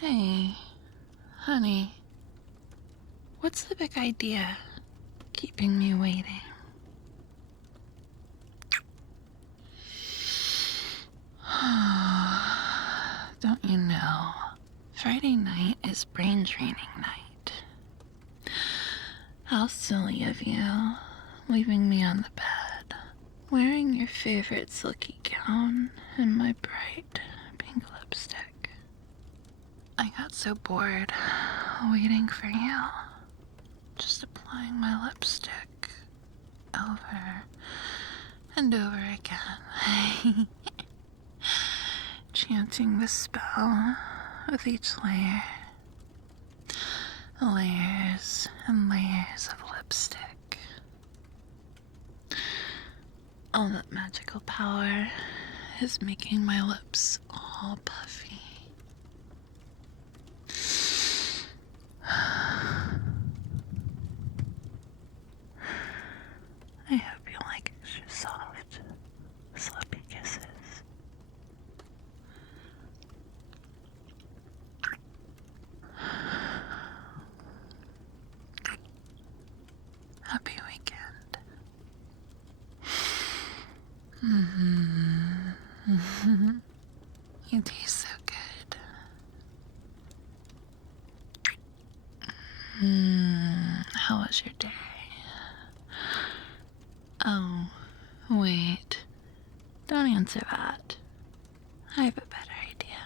Hey, honey, what's the big idea keeping me waiting? Don't you know, Friday night is brain training night. How silly of you, leaving me on the bed, wearing your favorite silky gown and my bright pink lipstick. I got so bored waiting for you, just applying my lipstick over and over again, chanting the spell with each layer, layers and layers of lipstick. All that magical power is making my lips all puffy. I hope you like extra soft, sloppy kisses. Happy weekend. You taste so good. How was your day? Oh, wait. Don't answer that. I have a better idea.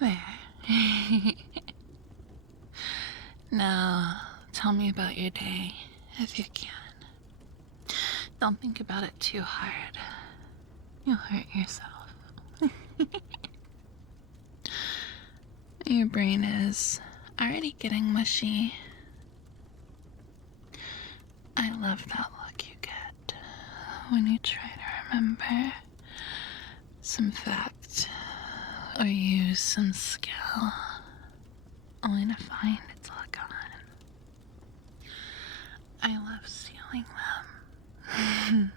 There. Now, tell me about your day, if you can. Don't think about it too hard. You'll hurt yourself. Your brain is already getting mushy. I love that look you get when you try to remember some fact or use some skill, only to find it's all gone. I love stealing them.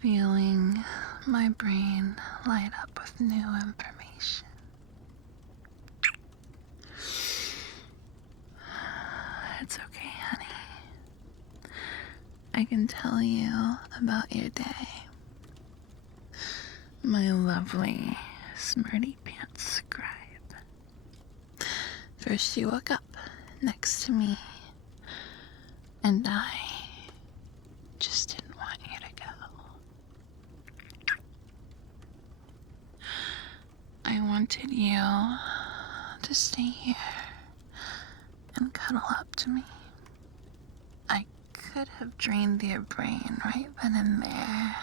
Feeling my brain light up with new information. It's okay, honey. I can tell you about your day. My lovely smarty pants scribe. First you woke up next to me, and I just didn't want you to go. I wanted you to stay here and cuddle up to me. I could have drained your brain right then and there.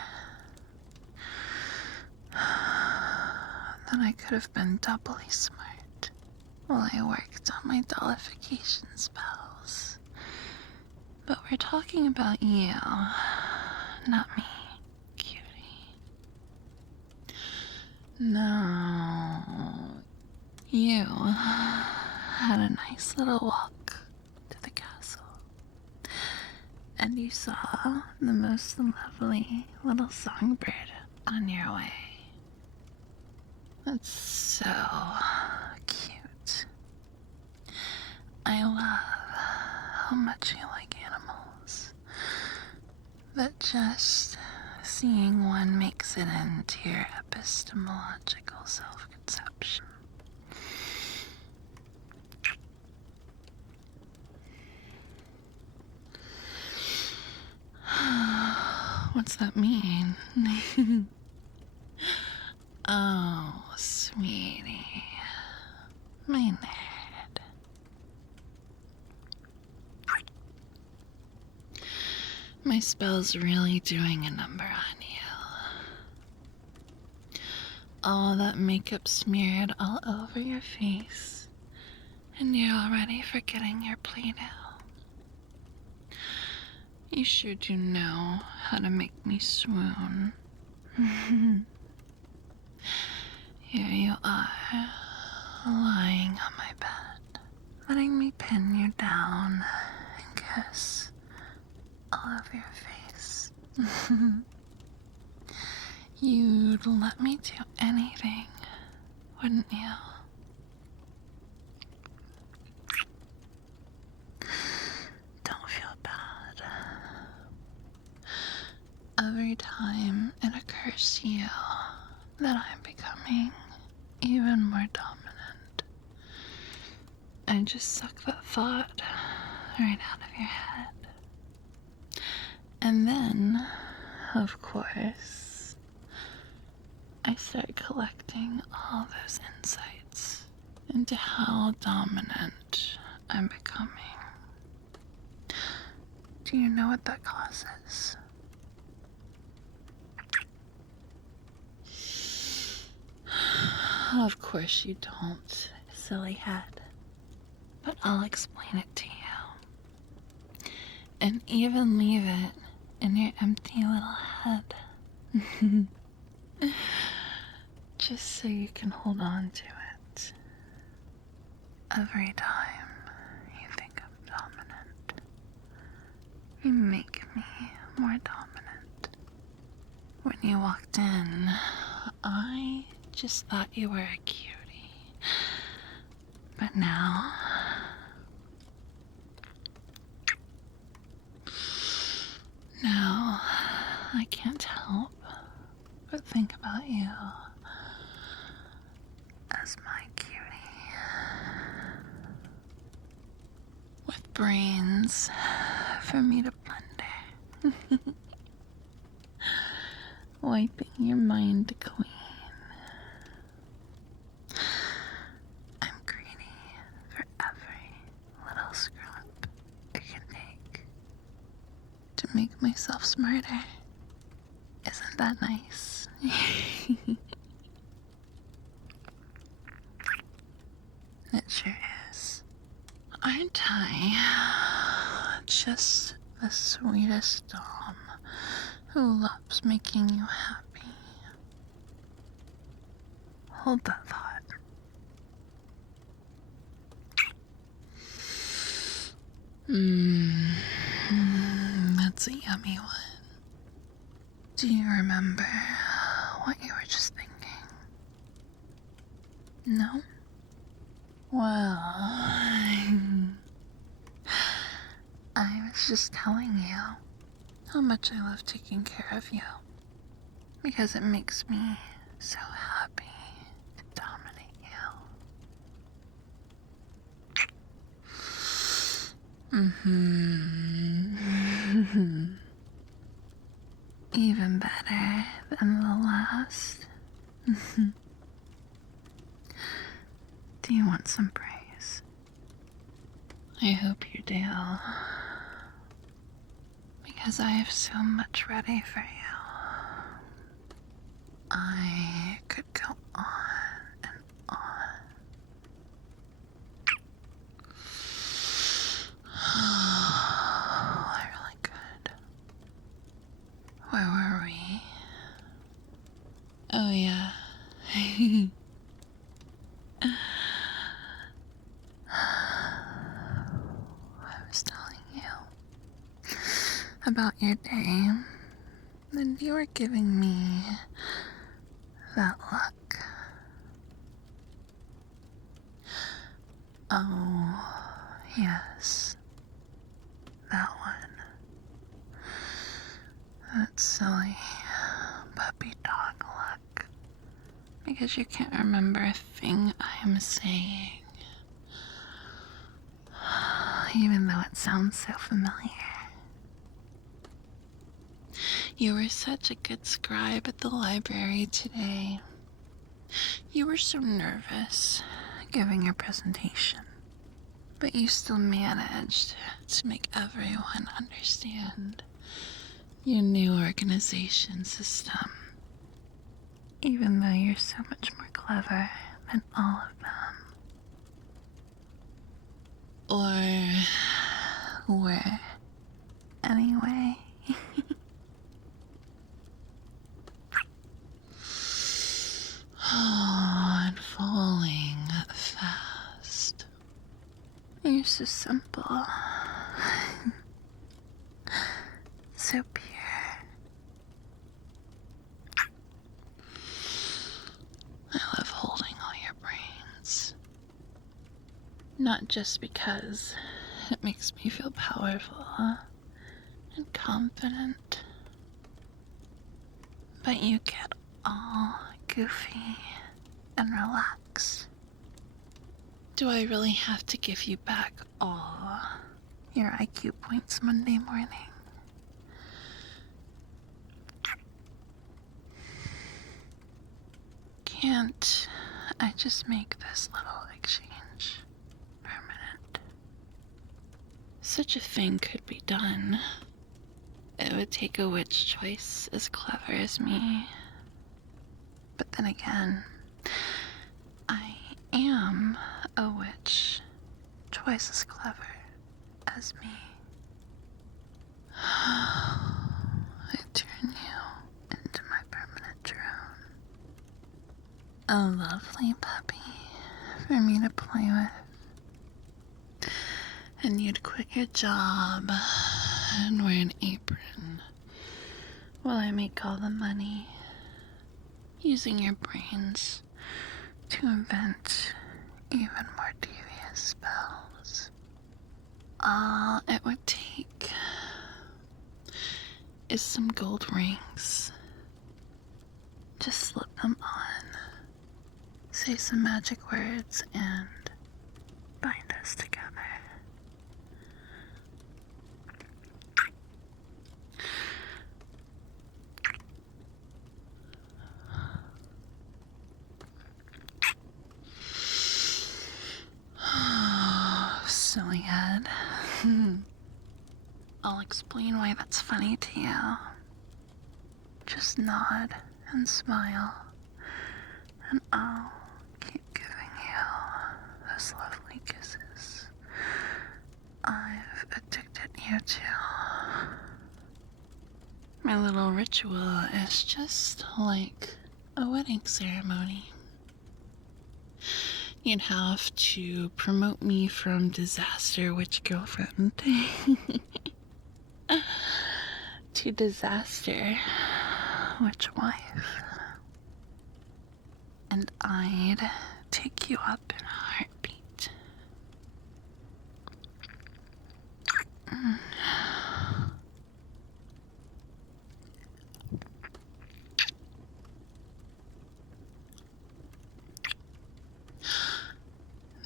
Then I could have been doubly smart while I worked on my dollification spells. But we're talking about you, not me, cutie. No, you had a nice little walk to the castle, and you saw the most lovely little songbird on your way. That's so cute. I love how much you like animals, but just seeing one makes it into your epistemological self-conception. What's that mean? Oh, sweetie. My nerd. My spell's really doing a number on you. All that makeup smeared all over your face, and you're already forgetting your Play-Doh. You sure do know how to make me swoon. Here you are, lying on my bed, letting me pin you down and kiss all over your face. You'd let me do anything, wouldn't you? Don't feel bad. Every time it occurs to you that I'm becoming even more dominant, I just suck that thought right out of your head. And then, of course, I start collecting all those insights into how dominant I'm becoming. Do you know what that causes? Of course you don't, silly head. But I'll explain it to you. And even leave it in your empty little head. Just so you can hold on to it. Every time you think of dominant, you make me more dominant. When you walked in, I just thought you were a cutie. But now, I can't help but think about you as my cutie. With brains for me to plunder. Wiping your mind clean. I'm greedy for every little scrap I can take to make myself smarter. Isn't that nice? It sure is. Aren't I just the sweetest dom who loves making you happy? Hold that thought. That's a yummy one. Do you remember what you were just thinking? No? Well, I was just telling you how much I love taking care of you. Because it makes me so happy to dominate you. Even better than the last. Do you want some praise? I hope you do. Because I have so much ready for you. I could go on and on. I really could. Where were we? Oh yeah. I was telling you about your day, and you were giving me that look. Oh, yes. That one. That silly puppy dog look. Because you can't remember a thing I'm saying. Even though it sounds so familiar. You were such a good scribe at the library today. You were so nervous giving your presentation, but you still managed to make everyone understand your new organization system, even though you're so much more clever than all of them. Or were, anyway. Oh, and falling fast. You're so simple. So pure Not just because it makes me feel powerful and confident, but you get all goofy and relaxed. Do I really have to give you back all your IQ points Monday morning? Can't I just make this little exchange permanent? Such a thing could be done. It would take a witch twice as clever as me. But then again, I am a witch twice as clever as me. I turn you into my permanent drone. A lovely puppy for me to play with. And you'd quit your job and wear an apron while I make all the money, using your brains to invent even more devious spells. All it would take is some gold rings. Just slip them on, say some magic words, and bind us together. Silly head. I'll explain why that's funny to you. Just nod and smile, and I'll keep giving you those lovely kisses I've addicted you to. My little ritual is just like a wedding ceremony. You'd have to promote me from disaster witch girlfriend to disaster witch wife. And I'd take you up in a heartbeat.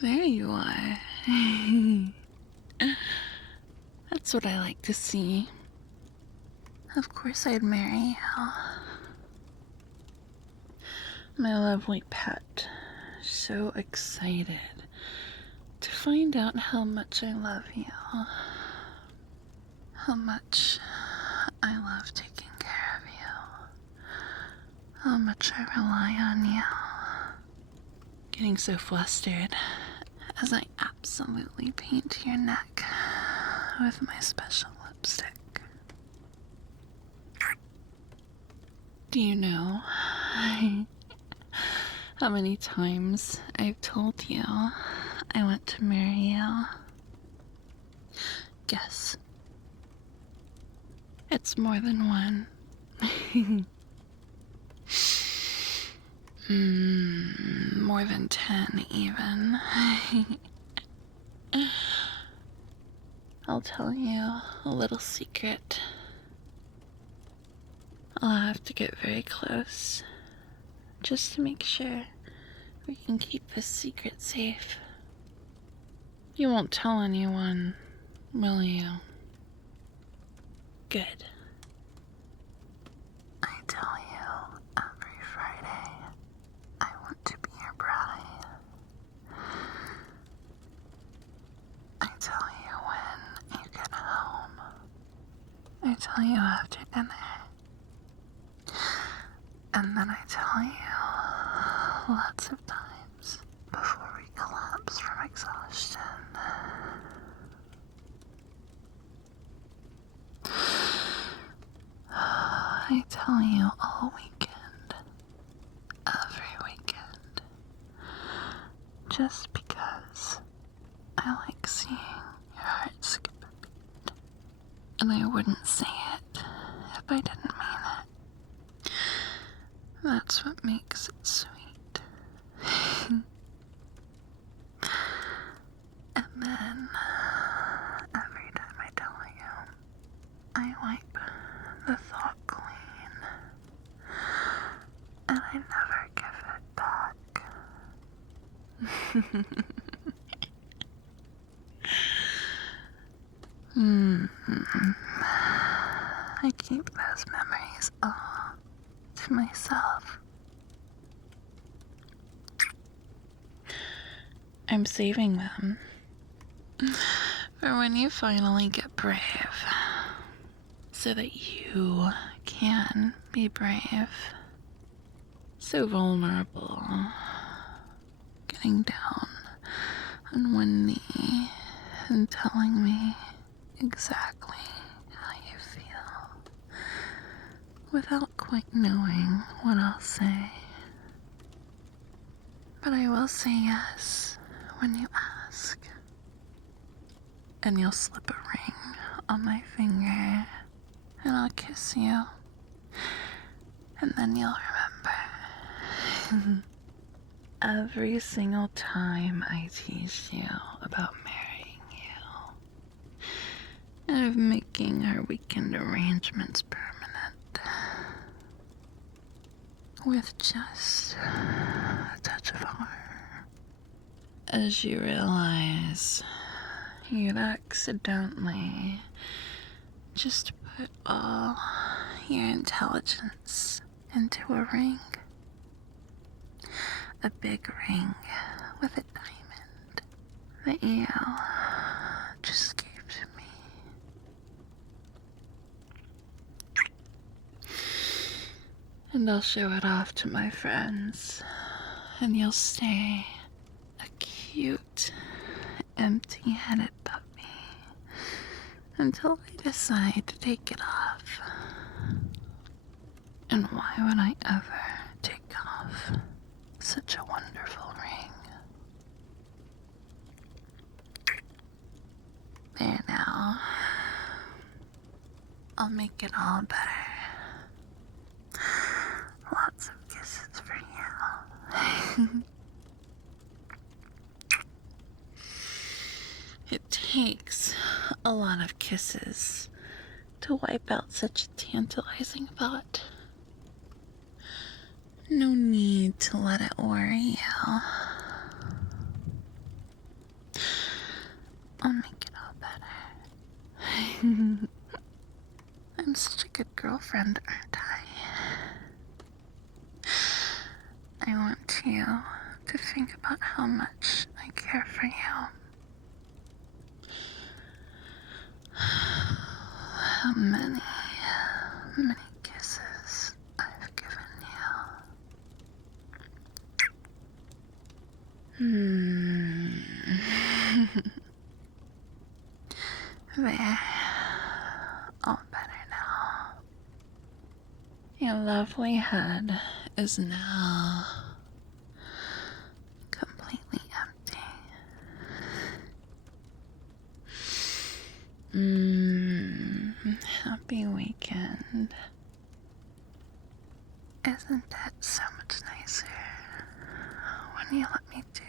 There you are. That's what I like to see. Of course I'd marry you. My lovely pet. So excited to find out how much I love you. How much I love taking care of you. How much I rely on you. Getting so flustered as I absolutely paint your neck with my special lipstick. Do you know how many times I've told you I want to marry you? Guess. It's more than one. More than 10 even. I'll tell you a little secret. I'll have to get very close, just to make sure we can keep this secret safe. You won't tell anyone, will you? Good. I tell you every Friday I want to be your bride. I tell you when you get home. I tell you after dinner. And then I tell you lots of times before we collapse from exhaustion. I tell you all weekend, every weekend, just because I like seeing your heart skip a beat. And I wouldn't say it if I didn't mean it. That's what makes it sweet. And wipe the thought clean, and I never give it back. I keep those memories all to myself. I'm saving them for when you finally get brave, so that you can be brave. So vulnerable, getting down on one knee and telling me exactly how you feel, without quite knowing what I'll say. But I will say yes when you ask. And you'll slip a ring on my finger, and I'll kiss you. And then you'll remember. Every single time I tease you about marrying you, and of making our weekend arrangements permanent, with just a touch of horror, as you realize you'd accidentally just put all your intelligence into a ring. A big ring with a diamond that you just gave to me. And I'll show it off to my friends, and you'll stay a cute, empty-headed puppy until I decide to take it off. And why would I ever take off such a wonderful ring? There now. I'll make it all better. Lots of kisses for you. It takes a lot of kisses to wipe out such a tantalizing thought. No need to let it worry you. I'll make it all better. I'm such a good girlfriend, aren't I? I want you to think about how much I care for you. How many kisses I've given you. There. All better now. Your lovely head is now completely empty. Happy weekend. Isn't it so much nicer when you let me do